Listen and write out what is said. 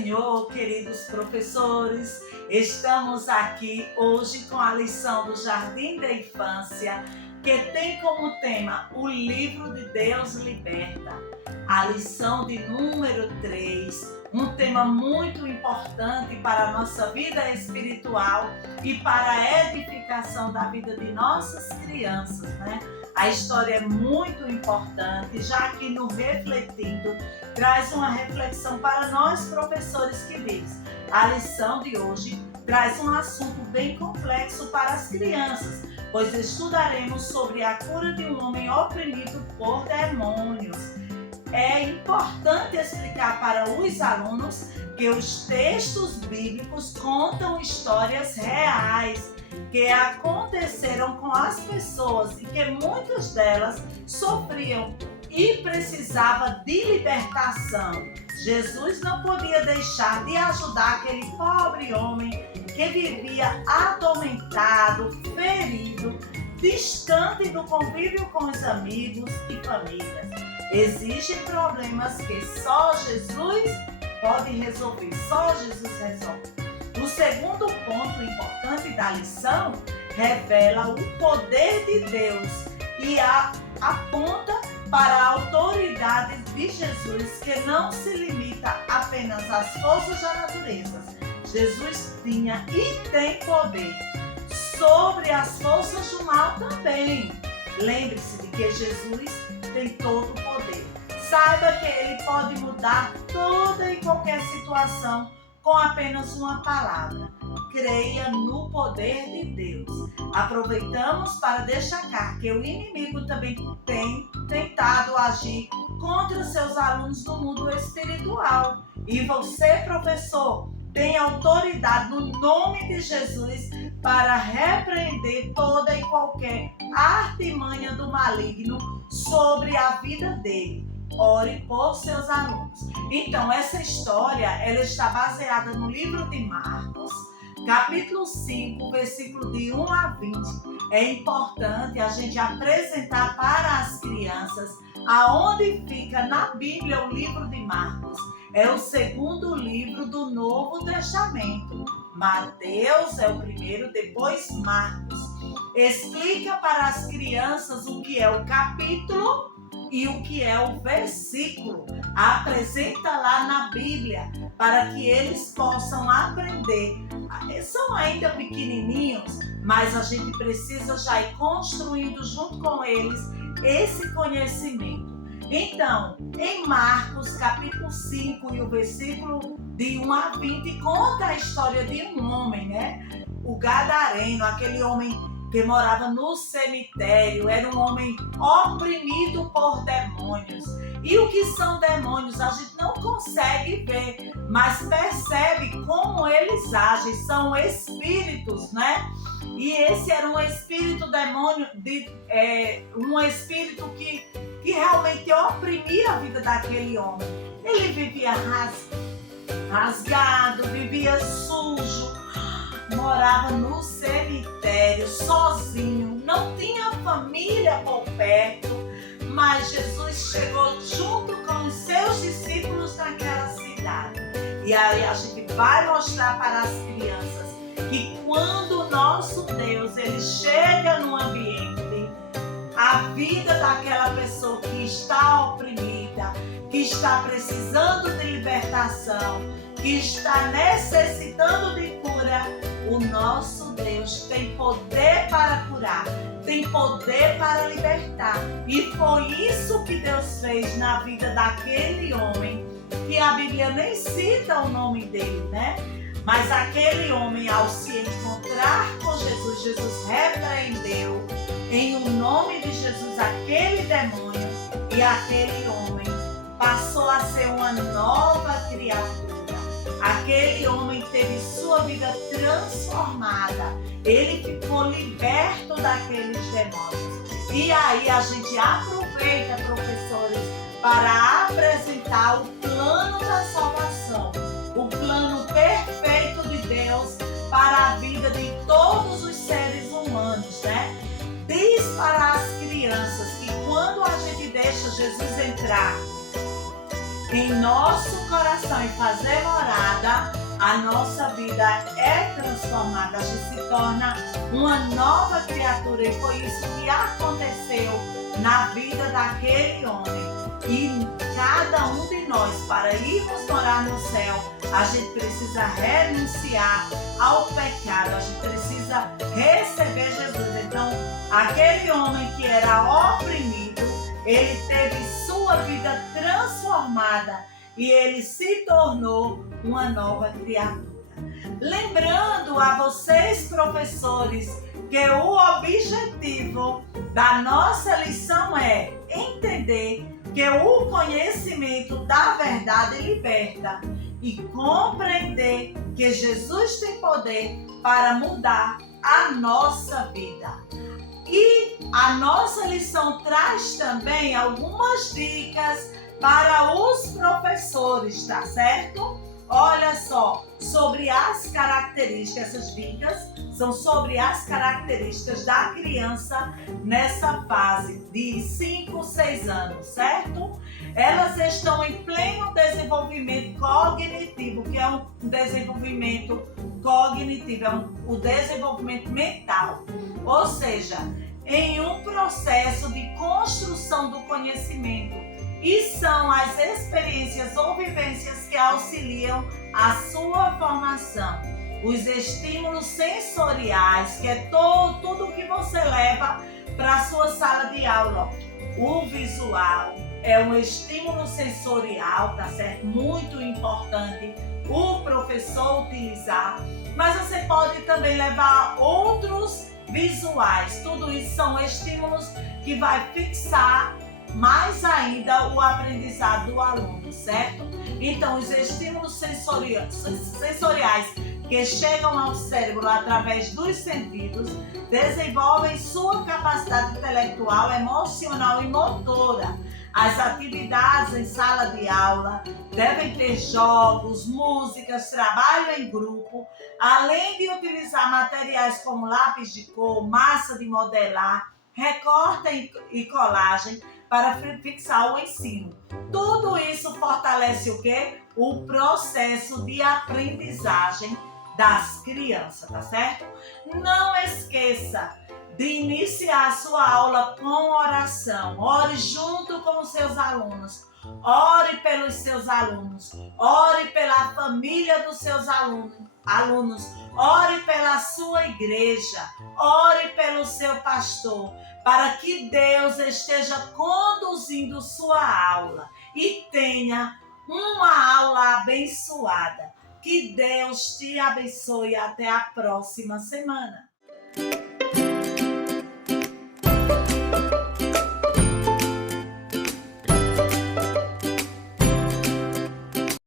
Senhor, queridos professores. Estamos aqui hoje com a lição do Jardim da Infância, que tem como tema o Livro de Deus Liberta. A lição de número 3, um tema muito importante para a nossa vida espiritual e para a edificação da vida de nossas crianças, né? A história é muito importante, já que no Refletindo traz uma reflexão para nós professores que diz: a lição de hoje traz um assunto bem complexo para as crianças, pois estudaremos sobre a cura de um homem oprimido por demônios. É importante explicar para os alunos que os textos bíblicos contam histórias reais que aconteceram com as pessoas e que muitas delas sofriam e precisavam de libertação. Jesus não podia deixar de ajudar aquele pobre homem que vivia atormentado, ferido, distante do convívio com os amigos e famílias. Existem problemas que só Jesus pode resolver, só Jesus resolve. O segundo ponto importante da lição revela o poder de Deus e aponta para a autoridade de Jesus, que não se limita apenas às forças da natureza. Jesus tinha e tem poder sobre as forças do mal também. Lembre-se de que Jesus tem todo o poder. Saiba que Ele pode mudar toda e qualquer situação com apenas uma palavra. Creia no poder de Deus. Aproveitamos para destacar que o inimigo também tem tentado agir contra seus alunos no mundo espiritual. E você, professor, tem autoridade no nome de Jesus para repreender toda e qualquer artimanha do maligno sobre a vida dele. Ore por seus alunos. Então, essa história ela está baseada no livro de Marcos, capítulo 5, versículo de 1 a 20. É importante a gente apresentar para as crianças aonde fica na Bíblia o livro de Marcos. É o segundo livro do Novo Testamento. Mateus é o primeiro, depois Marcos. Explica para as crianças o que é o capítulo e o que é o versículo. Apresenta lá na Bíblia para que eles possam aprender. São ainda pequenininhos, mas a gente precisa já ir construindo junto com eles esse conhecimento. Então, em Marcos capítulo 5 e o versículo de 1 a 20 conta a história de um homem, né? O Gadareno, aquele homem que morava no cemitério, era um homem oprimido por demônios. E o que são demônios? A gente não consegue ver, mas percebe como eles agem. São espíritos, né? E esse era um espírito demônio, um espírito que realmente oprimia a vida daquele homem. Ele vivia rasgado, vivia sujo, morava no cemitério, sozinho, não tinha família por perto, mas Jesus chegou junto com os seus discípulos naquela cidade. E aí a gente vai mostrar para as crianças que quando o nosso Deus ele chega no ambiente, a vida daquela pessoa que está oprimida, que está precisando de libertação, que está necessitando de cura, o nosso Deus tem poder para curar, tem poder para libertar. E foi isso que Deus fez na vida daquele homem, que a Bíblia nem cita o nome dele, né? Mas aquele homem, ao se encontrar com Jesus, Jesus repreendeu em o nome de Jesus aquele demônio, e aquele homem passou a ser uma nova criatura. Aquele homem teve sua vida transformada. Ele ficou liberto daqueles demônios. E aí a gente aproveita, professores, para apresentar o plano da salvação, o plano perfeito de Deus para a vida de todos os seres humanos, né? Diz para as crianças que quando a gente deixa Jesus entrar em nosso coração e fazer morada, a nossa vida é transformada, a gente se torna uma nova criatura. E foi isso que aconteceu na vida daquele homem. E cada um de nós, para irmos morar no céu, a gente precisa renunciar ao pecado, a gente precisa receber Jesus. Então, aquele homem que era oprimido, ele teve sua vida transformada e ele se tornou uma nova criatura. Lembrando a vocês, professores, que o objetivo da nossa lição é entender que o conhecimento da verdade liberta e compreender que Jesus tem poder para mudar a nossa vida. E a nossa lição traz também algumas dicas para os professores, tá certo? Olha só, sobre as características, essas dicas são sobre as características da criança nessa fase de 5, 6 anos, certo? Elas estão em pleno desenvolvimento cognitivo, que é um desenvolvimento cognitivo, é o desenvolvimento mental, ou seja, em um processo de construção do conhecimento. E são as experiências ou vivências que auxiliam a sua formação. Os estímulos sensoriais, que é tudo que você leva para a sua sala de aula. O visual é um estímulo sensorial, tá certo? Muito importante o professor utilizar. Mas você pode também levar outros visuais. Tudo isso são estímulos que vai fixar mais ainda o aprendizado do aluno, certo? Então, os estímulos sensoriais que chegam ao cérebro através dos sentidos desenvolvem sua capacidade intelectual, emocional e motora. As atividades em sala de aula devem ter jogos, músicas, trabalho em grupo, além de utilizar materiais como lápis de cor, massa de modelar, recorte e colagem para fixar o ensino. Tudo isso fortalece o quê? O processo de aprendizagem das crianças, tá certo? Não esqueça de iniciar a sua aula com oração. Ore junto com os seus alunos. Ore pelos seus alunos. Ore pela família dos seus alunos. Ore pela sua igreja. Ore pelo seu pastor, para que Deus esteja conduzindo sua aula e tenha uma aula abençoada. Que Deus te abençoe até a próxima semana.